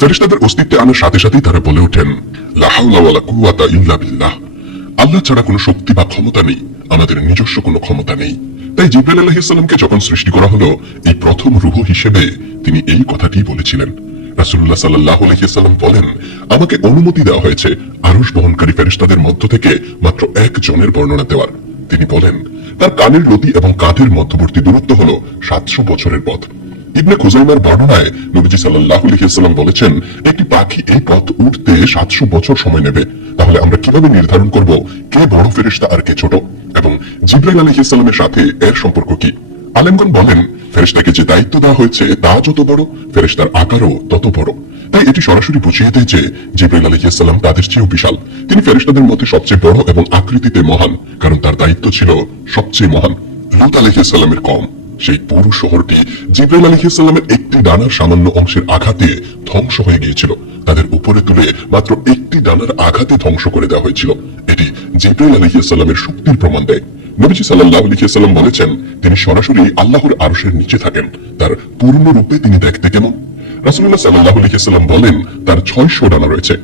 ফেরেশতাদের অস্তিত্বে আনার সাথে সাথেই তারা বলে ওঠেন, লা হাওলা ওয়ালা কুওয়াতা ইল্লা বিল্লাহ। আল্লাহ ছাড়া কোনো শক্তি বা ক্ষমতা নেই, আমাদের নিজস্ব কোনো ক্ষমতা নেই। তাই জিবরাইল আলাইহিস সালামকে যখন সৃষ্টি করা হলো, এই প্রথম রূহ হিসেবে তিনি এই কথাটি বলেছিলেন। রাসূলুল্লাহ সাল্লাল্লাহু আলাইহি ওয়াসাল্লাম বলেন, আমাকে অনুমতি দেওয়া হয়েছে আরশ বহনকারী ফেরেশতাদের মধ্য থেকে মাত্র একজনের বর্ণনা দেওয়ার। তিনি বলেন, তার কানের লতি এবং কাঁধের মধ্যবর্তী দূরত্ব হলো 700 বছরের পথ। ইবনে খুজাইমার বর্ণনায় নবীজি সাল্লাল্লাহু আলাইহি ওয়াসাল্লাম বলেছেন, একটি পাখি এই পথ উঠতে 700 বছর সময় নেবে। তাহলে আমরা কিভাবে নির্ধারণ করব কে বড় ফেরেশতা আর কে ছোট, এবং জিবরাইল আলাইহিস সালামের সাথে এর সম্পর্ক কি? আলেমগণ বলেন, ফেরেশতাকে যে দায়িত্ব দেওয়া হয়েছে তা যত বড়, ফেরেশতার আকারও তত বড়। তাই এটি সরাসরি বুঝিয়ে দেয় যে জিবরাইল আলাইহিস সালাম তাদের চেয়েও বিশাল। তিনি ফেরেশতাদের মধ্যে সবচেয়ে বড় এবং আকৃতিতে মহান, কারণ তার দায়িত্ব ছিল সবচেয়ে মহান। লূত আলাইহিস সালামের কওম, সেই পুরো শহরটি জিবরাইল আলাইহিস সালামের একটি ডানার সামান্য অংশের আঘাতে ধ্বংস হয়ে গিয়েছিল। তাদের উপরে তুলে মাত্র একটি ডানার আঘাতে ধ্বংস করে দেওয়া হয়েছিল। এটি জিবরাইল আলাইহিস সালামের শক্তির প্রমাণ দেয়। নবীজি সাল্লাল্লাহু আলাইহি ওয়াসাল্লাম বলেছেন, তিনি সরাসরি আল্লাহর আরশের নিচে থাকেন। তার পূর্ণ রূপে তিনি দেখতে কেমন? রাসূলুল্লাহ সাল্লাল্লাহু আলাইহি ওয়াসাল্লাম বলেন, তার 600 ডানা রয়েছে।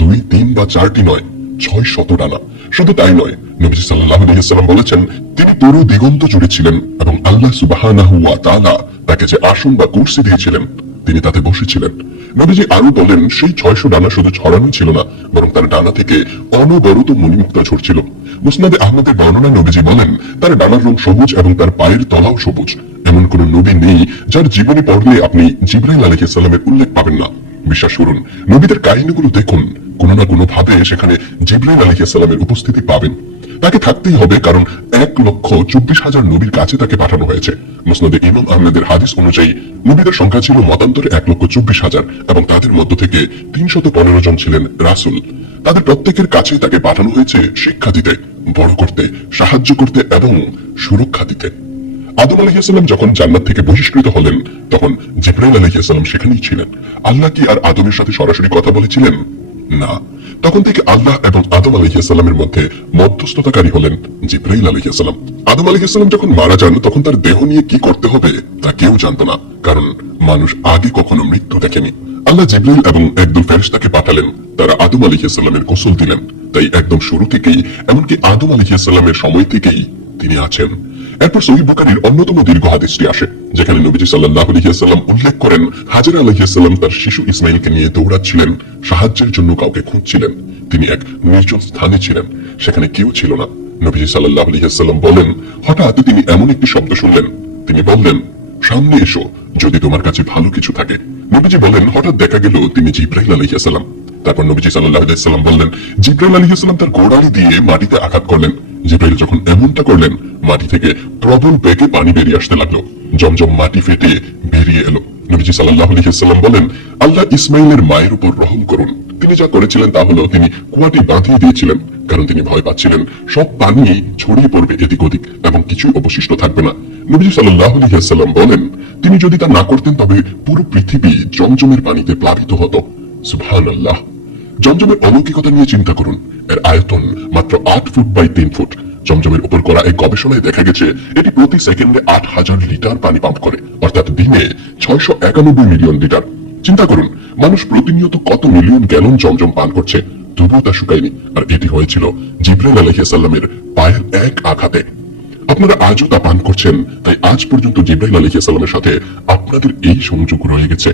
2, 3 বা 4টি নয়, 600 ডানা। শুধু তাই নয়, নবীজি সাল্লাল্লাহু আলাইহি ওয়াসাল্লাম বলেছেন, তিনি পুরো দিগন্ত জুড়ে ছিলেন এবং আল্লাহ সুবহানাহু ওয়া তাআলা তাকে যে আসন বা কুরসি দিয়েছিলেন, তিনি তাতে বসেছিলেন। নবীজি আরো বলেন, সেই 600 ডানা শুধু ছড়ানোই ছিল না, বরং তার ডানা থেকে অনবরত মণিমুক্তা ঝরছিল। মুসনাদে আহমদের বর্ণনায় নবীজি বলেন, তার ডানার রং সবুজ এবং তার পায়ের তলাও সবুজ। এমন কোন নবী নেই যার জীবনী পড়লে আপনি জিবরাইল আলাইহিস সালামের উল্লেখ পাবেন না। বিশ্বাস করুন, নবীদের কাহিনীগুলো দেখুন, কোনো না কোনো ভাবে সেখানে জিবরাইল আলাইহিস সালামের উপস্থিতি পাবেন। তাকে থাকতেই হবে, কারণ 1,24,000 নবীর কাছে তাকে পাঠানো হয়েছে। মুসনাদে ইমাম আহমেদের হাদিস অনুযায়ী নবীদের সংখ্যা ছিল মতান্তরে 1,24,000 এবং তাদের মধ্য থেকে 315 জন ছিলেন রাসূল। তাদের প্রত্যেকের কাছে তাকে পাঠানো হয়েছে শিক্ষা দিতে, বড় করতে, সাহায্য করতে এবং সুরক্ষা দিতে। আদম আলাইহিস সালাম যখন জান্নাত থেকে বহিষ্কৃত হলেন, তখন জিবরাইল আলাইহিস সালাম সেখানেই ছিলেন। আল্লাহ কি আর আদমের সাথে সরাসরি কথা বলেছিলেন? না। তখন থেকে আল্লাহ এবং আদম আলাইহিস সালামের মধ্যে মধ্যস্থতাকারী হলেন জিবরাইল আলাইহিস সালাম। আদম আলাইহিস সালাম যখন মারা যান, তখন তার দেহ নিয়ে কি করতে হবে তা কেউ জানতো না, কারণ মানুষ আগে কখনো মৃত্যু দেখেনি। আল্লাহ জিবরাইল এবং একদল ফেরেশতাকে পাঠালেন, তারা আদম আলাইহিস সালামের গোসল দিলেন। তাই একদম শুরু থেকেই, এমনকি আদম আলাইহিস সালামের সময় থেকেই তিনি আছেন। এরপর সহিহ বুখারীর অন্যতম দীর্ঘ হাদিসটি আসে, যেখানে নবীজি সাল্লাল্লাহু আলাইহি ওয়াসাল্লাম উল্লেখ করেন, হাজরা আলাইহিস সালাম তার শিশু ইসমাইলকে নিয়ে দৌড়াচ্ছিলেন, সাহায্যের জন্য কাউকে খুঁজছিলেন। তিনি এক নির্জন স্থানে ছিলেন, সেখানে কেউ ছিল না। নবীজি সাল্লাল্লাহু আলাইহি ওয়াসাল্লাম বলেন, হঠাৎ তিনি এমন একটি শব্দ শুনলেন। তিনি বললেন, সামনে এসো, যদি তোমার কাছে ভালো কিছু থাকে। নবীজি বলেন, হঠাৎ দেখা গেল তিনি জিবরাইল আলাইহিস সালাম। তারপর নবীজি সাল্লাল্লাহু আলাইহি ওয়াসাল্লাম বললেন, জিবরাইল আলাইহিস সালাম তার গোড়ালি দিয়ে মাটিতে আঘাত করলেন। জিবরাইল যখন এমনটা করলেন, মাটি থেকে প্রবল বেগে পানি বেরিয়ে আসতে লাগলো। জমজম মাটি ফেটে বেরিয়ে এলো। নবীজি সাল্লাল্লাহু আলাইহি ওয়াসাল্লাম বলেন, আল্লাহ ইসমাইলের মায়ের উপর রহম করুন। তিনি যা করেছিলেন তা হলো, তিনি কুয়াটি বাঁধিয়ে দিয়েছিলেন, কারণ তিনি ভয় পাচ্ছিলেন সব পানি ছড়িয়ে পড়বে এদিক ওদিক এবং কিছুই অবশিষ্ট থাকবে না। নবীজি সাল্লাল্লাহু আলাইহি ওয়াসাল্লাম বলেন, তিনি যদি তা না করতেন তবে পুরো পৃথিবী জমজমের পানিতে প্লাবিত হতো। সুবহানাল্লাহ। জমজমের অলৌকিকতা নিয়ে চিন্তা করুন। এর আয়তন মাত্র 8 ফুট বাই 3 ফুট। জমজমের উপর করা এক গবেষণায় দেখা গেছে, এটি প্রতি সেকেন্ডে 8,000 লিটার পানি পাম্প করে, অর্থাৎ দিনে 691 মিলিয়ন লিটার। চিন্তা করুন, মানুষ প্রতিনিয়ত কত মিলিয়ন গ্যালন জমজম পান করছে, তবুও তা শুকায়নি। আর এটি হয়েছিল জিবরাইল আলাইহিস সালামের পায়ের এক আঘাতে। আপনারা আজও তা পান করছেন, তাই আজ পর্যন্ত জিবরাইল আলাইহিস সালামের সাথে আপনাদের এই সংযোগ রয়ে গেছে।